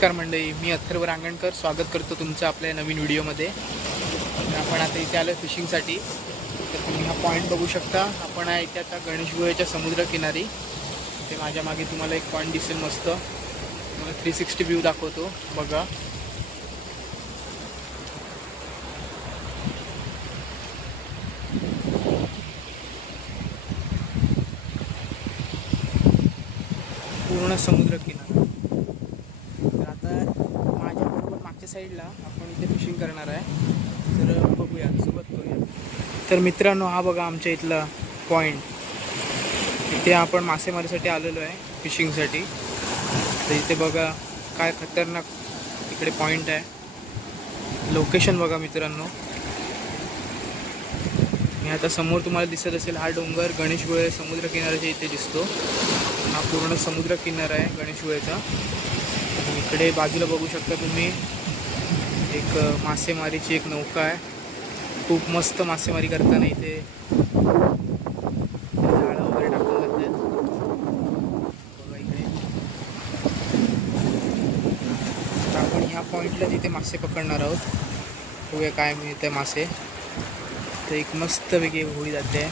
नमस्कार मंडळी मी अथर्व रांगणकर. स्वागत करतो तुमचं आपल्या नवीन व्हिडिओमध्ये. आपण आता इथे आलो फिशिंगसाठी. तर तुम्ही हा पॉईंट बघू शकता. आपण आहे इथे आता गणेशगुहेच्या समुद्रकिनारी ते माझ्या मागे तुम्हाला एक पॉईंट दिसेल मस्त. तुम्हाला थ्री सिक्स्टी व्ह्यू दाखवतो. बघा. पूर्ण समुद्र तर आता माझ्याबरोबर मागच्या साईडला आपण इथे फिशिंग करणार आहे. तर बघूया सोबत करूया तर मित्रांनो हा बघा आमच्या इथला पॉईंट इथे आपण मासेमारीसाठी आलेलो आहे फिशिंगसाठी तर इथे बघा काय खतरनाक इकडे पॉईंट आहे. लोकेशन बघा मित्रांनो. मी आता समोर तुम्हाला दिसत असेल हा डोंगर गणेशगुळे समुद्र किनाऱ्याच्या इथे दिसतो. हा पूर्ण समुद्र किनारा आहे गणेशगुळेचा इकडे बाजूला बघू शकता तुम्ही एक मासेमारीची एक नौका आहे. खूप मस्त मासेमारी करताना इथे जाळं वगैरे टाकून जातात बघा इकडे. तर आपण ह्या पॉईंटला तिथे मासे पकडणार आहोत बघूया काय मिळते मासे. तर एक मस्त वेगळी होळी जाते.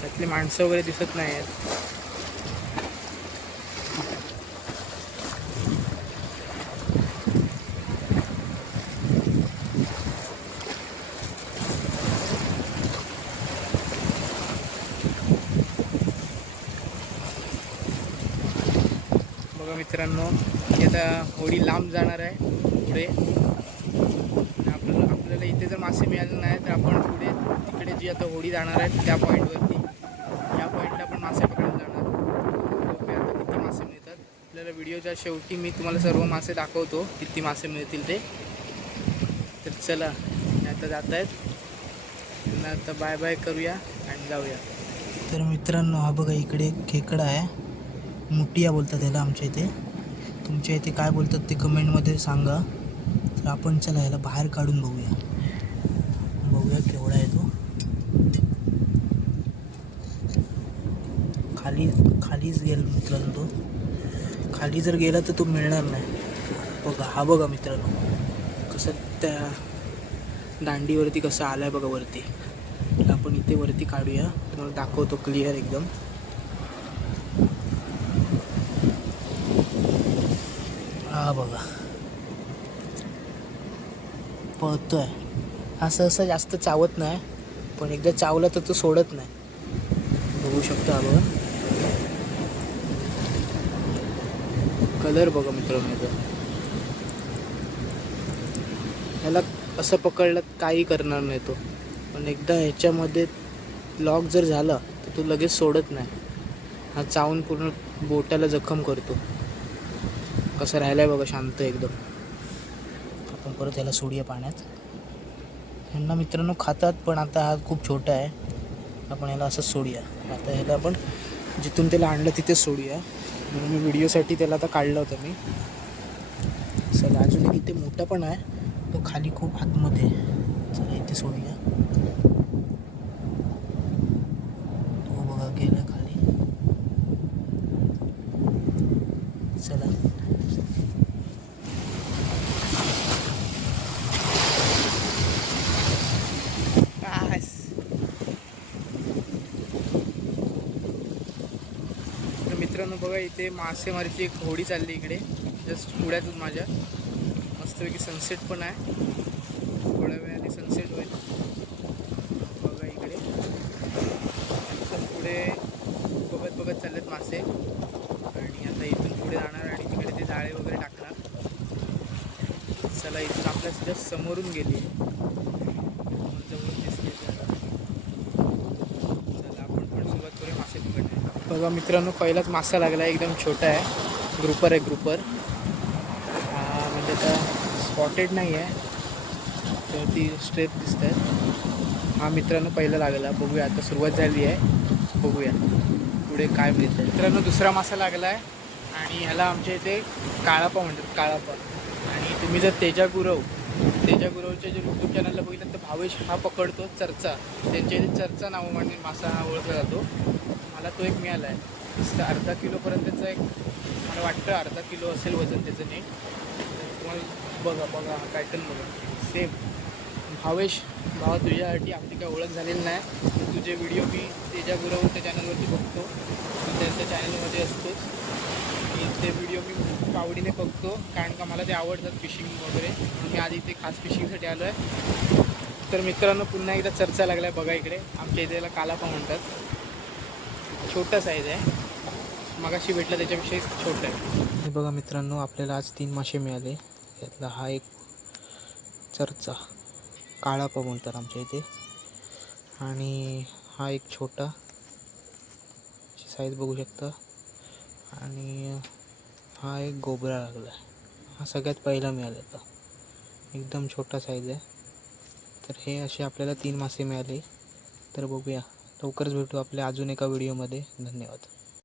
त्यातली माणसं वगैरे दिसत नाही आहेत मित्रांनो आता होडी लांब जाणार आहे पुढे. आपल्याला आपल्याला इथे जर मासे मिळाले नाही तर आपण पुढे तिकडे जी आता होडी जाणार आहे त्या पॉईंटवरती या पॉईंटला आपण मासे पकडायला जाणार. ओके आता किती मासे मिळतात. आपल्याला व्हिडिओच्या शेवटी मी तुम्हाला सर्व मासे दाखवतो किती मासे मिळतील ते. तर चला आता जात आहेत त्यांना आता बाय बाय करूया आणि जाऊया. तर मित्रांनो हा बघा इकडे खेकडा आहे. मुटिया बोलतात त्याला आमच्या इथे. तुमच्या इथे काय बोलतात ते कमेंटमध्ये सांगा. तर आपण चला ह्याला बाहेर काढून बघूया. बघूया केवढा आहे तो. खाली खालीच गेल मित्रांनो तो. खाली जर गेला तर तो मिळणार नाही. बघा हा बघा मित्रांनो. कसं त्या दांडीवरती कसं आलाय बघा वरती. आपण इथे वरती काढूया. तुम्हाला दाखवतो क्लिअर एकदम. हा बघा. पळतोय. हा सहसा जास्त चावत नाही. पण एकदा चावला तर तो सोडत नाही. बघू शकतो हा बघा. कलर बघा मित्रांनो याचा. ह्याला असं पकडलं काही करणार नाही तो. पण एकदा ह्याच्यामध्ये लॉक जर झाला तर तो लगेच सोडत नाही. हा चावून पूर्ण बोटाला जखम करतो. कसं राहिलं आहे बघा शांत एकदम. आपण परत ह्याला सोडूया पाण्यात. ह्यांना मित्रांनो खातात पण आता हा खूप छोटा आहे. आपण ह्याला असंच सोडूया. आता ह्याला आपण जिथून त्याला आणलं तिथेच सोडूया. म्हणून मी व्हिडिओसाठी त्याला आता काढलं होतं मी. चला अजून एक इथे मोठा पण आहे. तो खाली खूप आतमध्ये आहे. चला इथे सोडूया तो बघा गेला खाली चला तर मित्रांनो बघा इथे मासेमारीची एक होडी चालली इकडे. जस्ट पुढ्यातून माझ्या. मस्तपैकी सनसेट पण आहे. थोड्या वेळाने सनसेट होईल. बघा इकडे. एकदम पुढे बघत बघत चाललेत मासे. आणि आता इथून पुढे जाणार आणि तिकडे ते जाळे वगैरे टाकणार. चला इथून आपल्या जस्ट समोरून गेली जवळून दिसते चला आपण पण सुरुवात करूया मासे पकडण्याची बघा मित्रांनो पहिलाच मासा लागला एकदम छोटा आहे. ग्रुपर आहे ग्रुपर. म्हणजे आता स्पॉटेड नाही आहे तर ती स्ट्रेप दिसत आहे हा मित्रांनो पहिला लागला. बघूया आता सुरुवात झाली आहे. बघूया. पुढे काय मिळतं मित्रांनो दुसरा मासा लागला आहे आणि ह्याला आमच्या इथे काळापा म्हणतात काळापा. आणि तुम्ही जर तेजा गुरव तेजा गुरवच्या जे यूट्यूब चॅनलला बघितलं तर भावेश हा पकडतो चर्चा. त्यांच्या इथे चर्चा नाव म्हणजे मासा हा ओळखला जातो. मला तो एक मिळाला आहे अर्धा किलोपर्यंतचा एक मला वाटतं अर्धा किलो असेल वजन त्याचं नाही तुम्हाला बघा बघा हा पॅटर्न बघा. सेम भावेश भावा तुझ्यासाठी आपली काय ओळख झालेली नाही. तुझे व्हिडिओ मी तेजा गुरवच्या चॅनलवरती बघतो. तू त्यांच्या चॅनलमध्ये असतोच आणि ते व्हिडिओ मी खूप आवडीने बघतो. कारण का मला ते आवडतात फिशिंग वगैरे. मी आधी ते खास फिशिंगसाठी आलो आहे तर मित्रांनो पुन्हा एकदा चर्चा लागला आहे बघा इकडे. आमच्या इथे याला कालापा म्हणतात. छोटा साईज आहे. मगाशी भेटला त्याच्याविषयी छोटं आहे. हे बघा मित्रांनो आपल्याला आज तीन मासे मिळाले. यातला हा एक चर्चा. काळापा म्हणतात आमच्या इथे. आणि हा एक छोटा साईज बघू शकता. आणि हा एक गोबरा लागला आहे हा सगळ्यात पहिला मिळालेला एकदम छोटा साईज आहे. तर हे असे आपल्याला तीन मासे मिळाले. तर बघूया. लवकरच भेटू आपल्या अजून एका व्हिडिओमध्ये धन्यवाद.